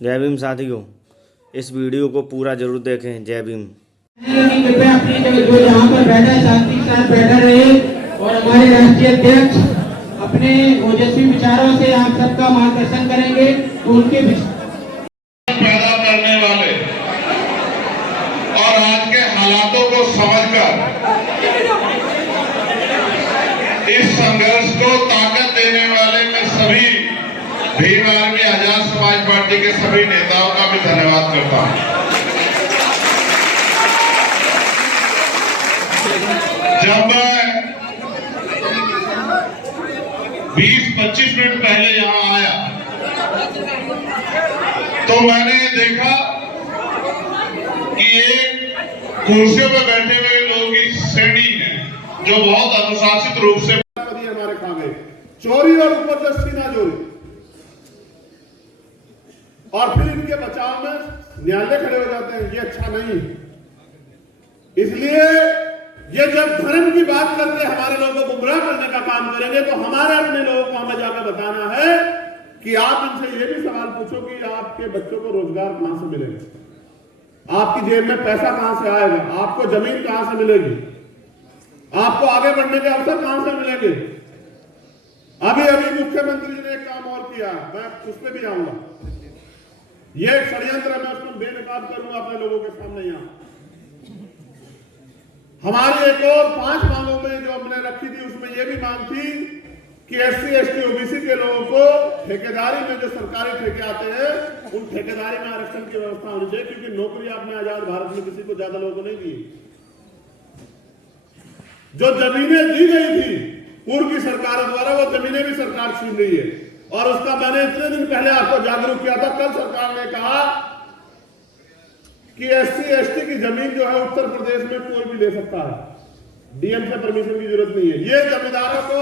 जय भीम साथियों, इस वीडियो को पूरा जरूर देखें। जय भीम। कृपया अपनी जगह जो यहाँ पर बैठा है शांति के साथ बैठा रहे और हमारे राष्ट्रीय अध्यक्ष अपने ओजस्वी विचारों से आप सबका मार्गदर्शन करेंगे। तो उनके पैदा करने वाले और आज के हालातों को समझकर इस संघर्ष को ताकत देने वाले मैं सभी भीम आर्मी आजाद समाज पार्टी के सभी नेताओं का भी धन्यवाद करता हूं। जब मैं 20-25 मिनट पहले यहां आया तो मैंने देखा कि एक कुर्सियों पर बैठे हुए लोगों की श्रेणी है जो बहुत अनुशासित रूप से हमारे खा गए, चोरी और उपजस्ती ना जोरी, और फिर इनके बचाव में न्यायालय खड़े हो जाते हैं। ये अच्छा नहीं। इसलिए ये जब धर्म की बात करके हमारे लोगों को गुमराह करने का काम करेंगे तो हमारे अपने लोगों को हमें जाकर बताना है कि आप इनसे ये भी सवाल पूछो कि आपके बच्चों को रोजगार कहां से मिलेगा, आपकी जेब में पैसा कहां से आएगा, आपको जमीन कहां से मिलेगी, आपको आगे बढ़ने के अवसर कहां से मिलेंगे। अभी मुख्यमंत्री जी ने एक काम और किया, मैं उस पर भी आऊंगा। ये एक षड्यंत्र है, मैं उसको बेनकाब करूंगा अपने लोगों के सामने। यहां हमारी एक और 5 मांगों में जो हमने रखी थी उसमें यह भी मांग थी कि SC ST OBC के लोगों को ठेकेदारी में जो सरकारी ठेके आते हैं उन ठेकेदारी में आरक्षण की व्यवस्था होनी चाहिए, क्योंकि नौकरी आपने आजाद भारत में किसी को ज्यादा लोगों को नहीं दी। जो जमीनें दी गई थी पूर्व की सरकार द्वारा वो जमीनें भी सरकार छीन रही है, और उसका मैंने इतने दिन पहले आपको जागरूक किया था। कल सरकार ने कहा कि SC ST की जमीन जो है उत्तर प्रदेश में कोई भी ले सकता है, DM से परमिशन की जरूरत नहीं है। ये जमींदारों को,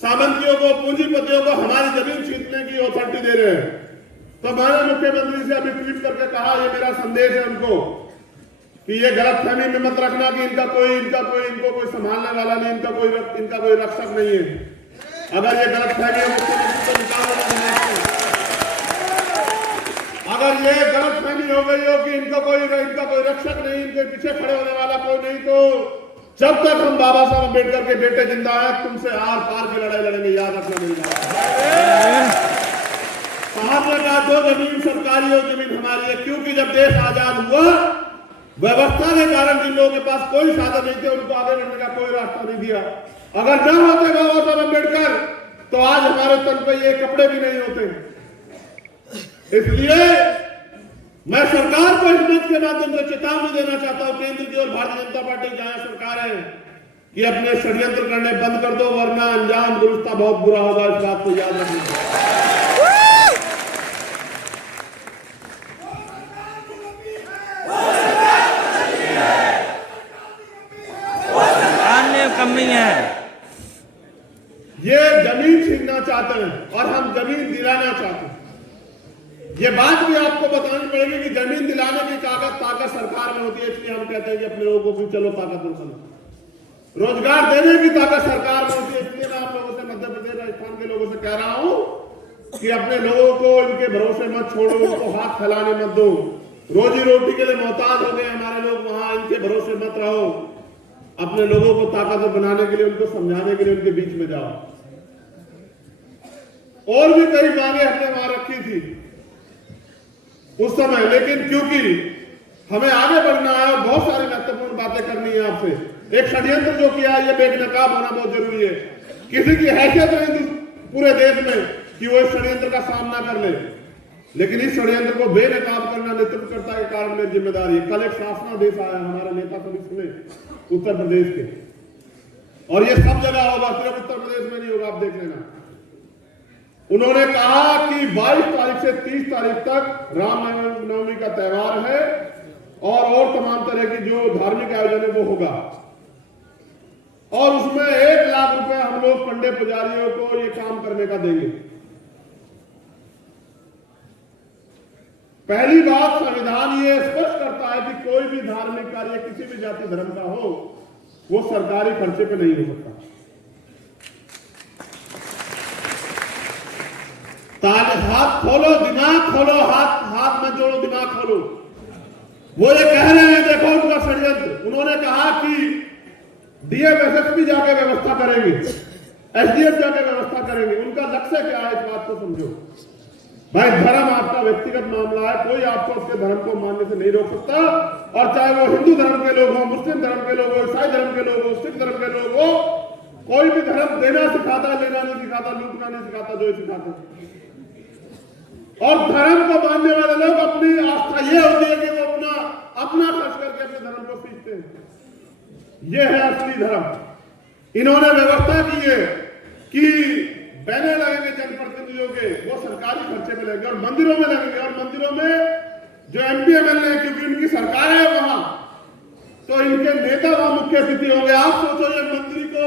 सामंतियों को, पूंजीपतियों को हमारी जमीन छीनने की अथॉरिटी दे रहे हैं। तो मैंने मुख्यमंत्री से अभी ट्वीट करके कहा, ये मेरा संदेश है उनको कि ये गलतफहमी में मत रखना कि इनको कोई संभालने वाला नहीं, इनका कोई रक्षक नहीं है। अगर ये गलतफहमी है मुख्यमंत्री को निकालना, अगर ये गलतफहमी हो गई हो कि इनका कोई रक्षक नहीं, इनके पीछे खड़े होने वाला कोई नहीं, तो जब तक हम बाबा साहब अम्बेडकर के बेटे जिंदा हैं तुमसे आर पार की लड़ाई लड़ेंगे, याद रखना मेरी बात। साहब ने कहा दो जमीन सरकारी और जमीन हमारी है, क्योंकि जब देश आजाद हुआ व्यवस्था के कारण जिन लोगों के पास कोई साधन नहीं थे उनको आगे बढ़ने का कोई रास्ता नहीं दिया। अगर न होते बाबा साहब अम्बेडकर तो आज हमारे तन पे ये कपड़े भी नहीं होते। इसलिए मैं सरकार को इस मंच के माध्यम से चेतावनी देना चाहता हूं, केंद्र की और भारतीय जनता पार्टी जहां सरकार है कि अपने षड्यंत्र करने बंद कर दो, वरना अंजाम दुरुस्ता बहुत बुरा होगा। इस बात को याद रखना। कमी है, ये जमीन छीनना चाहते हैं और हम जमीन दिलाना चाहते हैं। ये बात भी आपको बतानी पड़ेगी कि जमीन दिलाने की ताकत सरकार में होती है। इसलिए हम कहते हैं कि अपने लोगों को चलो ताकतवर बनो। रोजगार देने की ताकत सरकार में होती है। इसलिए मैं आप लोगों से, मध्य प्रदेश राजस्थान के लोगों से कह रहा हूं कि अपने लोगों को इनके भरोसे मत छोड़ो, उनको हाथ फैलाने मत दो। रोजी रोटी के लिए मोहताज हो गए हमारे लोग, वहां इनके भरोसे मत रहो। अपने लोगों को ताकतवर बनाने के लिए, उनको समझाने के लिए उनके बीच में जाओ। और भी कई मांगे हमने वहां रखी थी उस समय, लेकिन क्योंकि हमें आगे बढ़ना है और बहुत सारी महत्वपूर्ण बातें करनी है आपसे। एक षड्यंत्र जो किया है ये बेनकाब होना बहुत जरूरी है। किसी की हैसियत नहीं पूरे देश में कि वो इस षड्यंत्र का सामना कर ले, लेकिन इस षड्यंत्र को बेनकाब करना नेतृत्वकर्ता के कारण मेरी जिम्मेदारी है। कल एक शासनादेश आया हमारे नेता सभी सुने उत्तर प्रदेश के, और ये सब जगह होगा, सिर्फ उत्तर प्रदेश में नहीं होगा, आप देख लेना। उन्होंने कहा कि 22 तारीख से 30 तारीख तक रामनवमी का त्योहार है और तमाम तरह की जो धार्मिक आयोजन है वो होगा, और उसमें 1 लाख रुपए हम लोग पंडे पुजारियों को ये काम करने का देंगे। पहली बात, संविधान ये स्पष्ट करता है कि कोई भी धार्मिक कार्य किसी भी जाति धर्म का हो वो सरकारी खर्चे पे नहीं हो सकता। ताले हाथ खोलो, दिमाग खोलो, हाथ मत जोड़ो, दिमाग खोलो। वो ये कह रहे हैं, देखो उनका षड्यंत्र। उन्होंने कहा कि डीएम एसएसपी जाके व्यवस्था करेंगे, एसडीएम जाके व्यवस्था करेंगे। उनका लक्ष्य क्या है, इस बात को समझो भाई। धर्म आपका व्यक्तिगत मामला है, कोई आपको उसके धर्म को मानने से नहीं रोक सकता। और चाहे वो हिंदू धर्म के लोग हो, मुस्लिम धर्म के लोग हो, ईसाई धर्म के लोग हो, सिख धर्म के लोग हो, कोई भी धर्म देना सिखाता, लेना नहीं सिखाता, लूटना नहीं सिखाता, जो सिखाता। और धर्म को मानने वाले लोग अपनी आस्था ये होती है कि वो अपना खर्च करके अपने धर्म को सीखते हैं। ये है असली धर्म। इन्होंने व्यवस्था की है कि बैनर लगेंगे जनप्रतिनिधियों के, वो सरकारी खर्चे में लगेंगे और मंदिरों में लगेंगे। और मंदिरों में जो एमपी एमएलए है, क्योंकि इनकी सरकार है वहां, तो इनके नेता वहां मुख्य अतिथि होंगे। आप सोचो, ये मंदिर को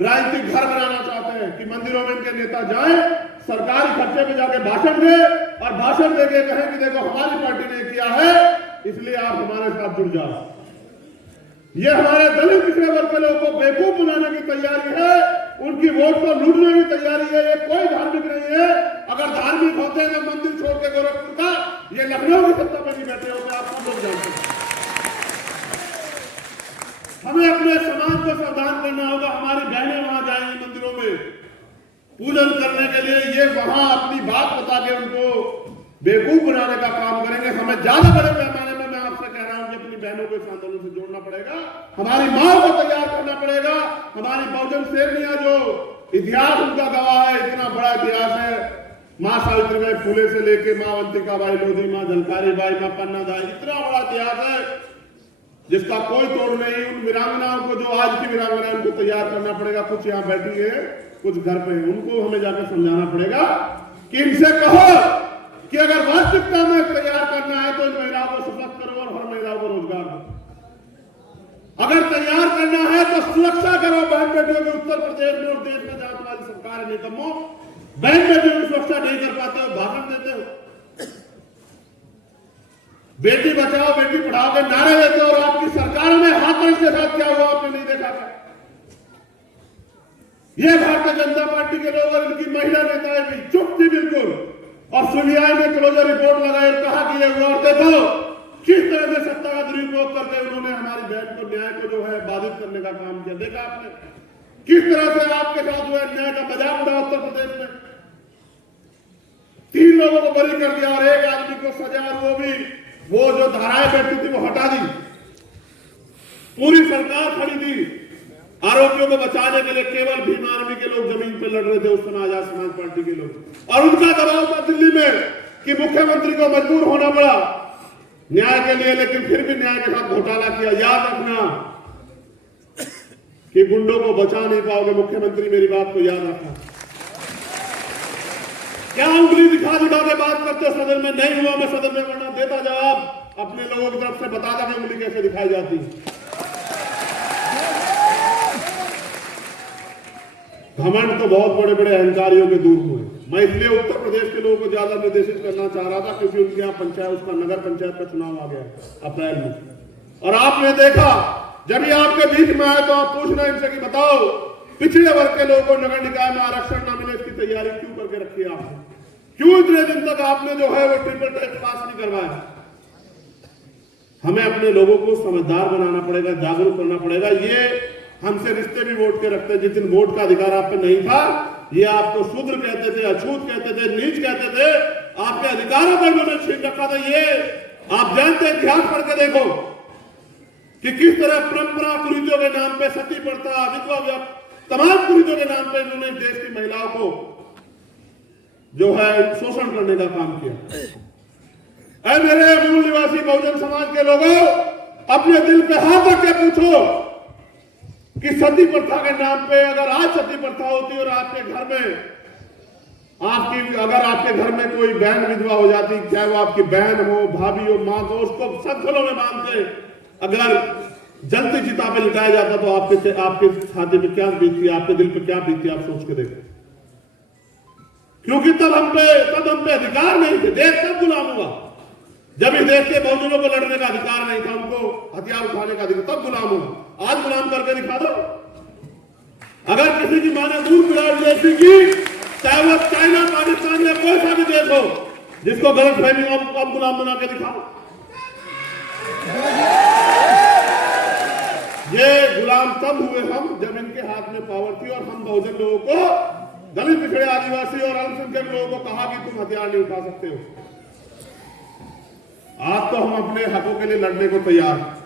राजनीतिक घर बनाना चाहते हैं कि मंदिरों में इनके नेता जाएं, सरकारी खर्चे में जाके भाषण दे और भाषण देके कहें कि देखो हमारी पार्टी ने किया है, इसलिए आप हमारे साथ जुड़ जाओ। ये हमारे दलित पिछड़े वर्ग के लोगों को बेवकूफ बनाने की तैयारी है, उनकी वोट को लूटने की तैयारी है। ये कोई धार्मिक नहीं है। अगर धार्मिक होते हैं तो मंदिर छोड़ के गोरखपुर का ये लखनऊ की सत्ता पर नहीं बैठे होते, आप सब लोग जानते हैं। हमें अपने समाज को सावधान करना होगा। हमारी बहनें वहां जाएंगी मंदिरों में पूजन करने के लिए, ये वहां अपनी बात बता के उनको बेवकूफ बनाने का काम करेंगे। हमें ज्यादा बड़े पैमाने में, मैं आपसे कह रहा हूं कि अपनी बहनों को इस आंदोलन से जोड़ना पड़ेगा, हमारी माँ को तैयार करना पड़ेगा। हमारी बहुजन सेवनियां जो इतिहास उनका गवाह है, इतना बड़ा इतिहास है, माँ सावित्रीबाई फुले से लेके माँ अवंतिकाबाई लोधी, माँ झलकारी बाई, माँ पन्नादाई, इतना बड़ा इतिहास है जिसका कोई तोड़ नहीं। उन वीरांगनाओं को, जो आज की वीरांगना, उनको तैयार करना पड़ेगा। कुछ यहाँ बैठी है, कुछ घर पे है, उनको हमें जाकर समझाना पड़ेगा कि इनसे कहो कि अगर वास्तविकता में तैयार करना है तो इन महिलाओं को सशक्त करो और हर महिलाओं को रोजगार दो। अगर तैयार करना है तो सुरक्षा करो बहन बेटियों की। उत्तर प्रदेश में और देश में जहां तुम्हारी सरकार है, निकम्मों, बहन बेटियों की सुरक्षा नहीं कर पाते हो, भाषण देते हो, बेटी बचाओ बेटी पढ़ाओ के नारे देते हो, और आपकी सरकार में हाथरस के साथ क्या हुआ आपने नहीं देखा था। ये भारतीय जनता पार्टी के लोग और इनकी महिला नेताएं भी चुप थी बिल्कुल, और सीबीआई ने क्लोजर रिपोर्ट लगाई और कहा कि ये हुआ। और देखो किस तरह से सत्ता का दुरुपयोग करके उन्होंने हमारी बहन को, न्याय को जो है बाधित करने का काम किया। देखा आपने किस तरह से आपके साथ जो है न्याय का मजाक उड़ा उत्तर प्रदेश में। 3 लोगों को बरी कर दिया और 1 आदमी को सजा, और वो जो धाराएं बैठी थी वो हटा दी। पूरी सरकार खड़ी थी आरोपियों को बचाने के लिए। केवल भीम आर्मी के लोग जमीन पे लड़ रहे थे उस समय, आजाद समाज पार्टी के लोग, और उनका दबाव था दिल्ली में कि मुख्यमंत्री को मजबूर होना पड़ा न्याय के लिए, लेकिन फिर भी न्याय के साथ घोटाला किया। याद रखना कि गुंडों को बचा नहीं पाओगे मुख्यमंत्री, मेरी बात को याद रखना। क्या उंगली दिखा के बात करते सदन में? नहीं हुआ मैं सदन में, वरना देता जवाब अपने लोगों की तरफ से, बताता कि उंगली कैसे दिखाई जाती है। घमंड तो बहुत बड़े बड़े अहंकारियों के दूर हुए। मैं इसलिए उत्तर प्रदेश के लोगों को ज्यादा निर्देशित करना चाह रहा था, क्योंकि उनके यहाँ पंचायत, उसका नगर पंचायत का चुनाव आ गया अप्रैल में, और आपने देखा जब ये आपके बीच में आए तो आप पूछना इनसे कि बताओ पिछड़े वर्ग के लोगों को नगर निकाय में आरक्षण न मिले, इसकी तैयारी क्यों करके रखी है आपने? क्यों इतने दिन तक आपने जो है वो ट्रिपल टैक्स पास नहीं करवाया? हमें अपने लोगों को समझदार बनाना पड़ेगा, जागरूक करना पड़ेगा। ये हमसे रिश्ते भी वोट के रखते हैं। जिस दिन वोट का अधिकार आप पे नहीं था, ये आपको शूद्र कहते थे, अछूत कहते थे, नीच कहते थे, आपके अधिकारों पर उन्होंने छीन रखा था। ये आप जानते हैं, इतिहास पढ़ के देखो कि किस तरह परंपरा कुरीतियों के नाम पे, सती प्रथा, विधवा, तमाम कुरीतियों के नाम पे इन्होंने देश की महिलाओं को जो है शोषण करने का काम किया। ऐ मेरे मूल निवासी बहुजन समाज के लोगों, अपने दिल पे हाथ रख के पूछो कि सती प्रथा के नाम पे, अगर आज सती प्रथा होती और आपके घर में अगर आपके घर में कोई बहन विधवा हो जाती, चाहे वो आपकी बहन हो, भाभी हो, मां हो, उसको संखलों में बांध के अगर जलती चिता पे लिटाया जाता तो आपके छाती पे क्या बीतती, आपके दिल पे क्या बीतती, आप सोच के देखो। क्योंकि तब हम पे अधिकार नहीं थे, देश तब गुलाम हुआ जब इस देश के बहुजनों को लड़ने का अधिकार नहीं था, उनको हथियार उठाने का अधिकार, तब गुलाम हुआ। आज गुलाम करके दिखा दो। अगर किसी की मां ने दूध पिलाया विदेशी की चाहे वो चाइना, पाकिस्तान या कोई सा भी देश हो, जिसको गलत फहमी अब गुलाम बना के दिखाओ। ये गुलाम तब हुए हम जब इनके हाथ में पावर थी और हम बहुजन लोगों को, दलित, पिछड़े, आदिवासी और अल्पसंख्यक लोगों को कहा कि तुम हथियार नहीं उठा सकते हो। आज तो हम अपने हकों के लिए लड़ने को तैयार हैं।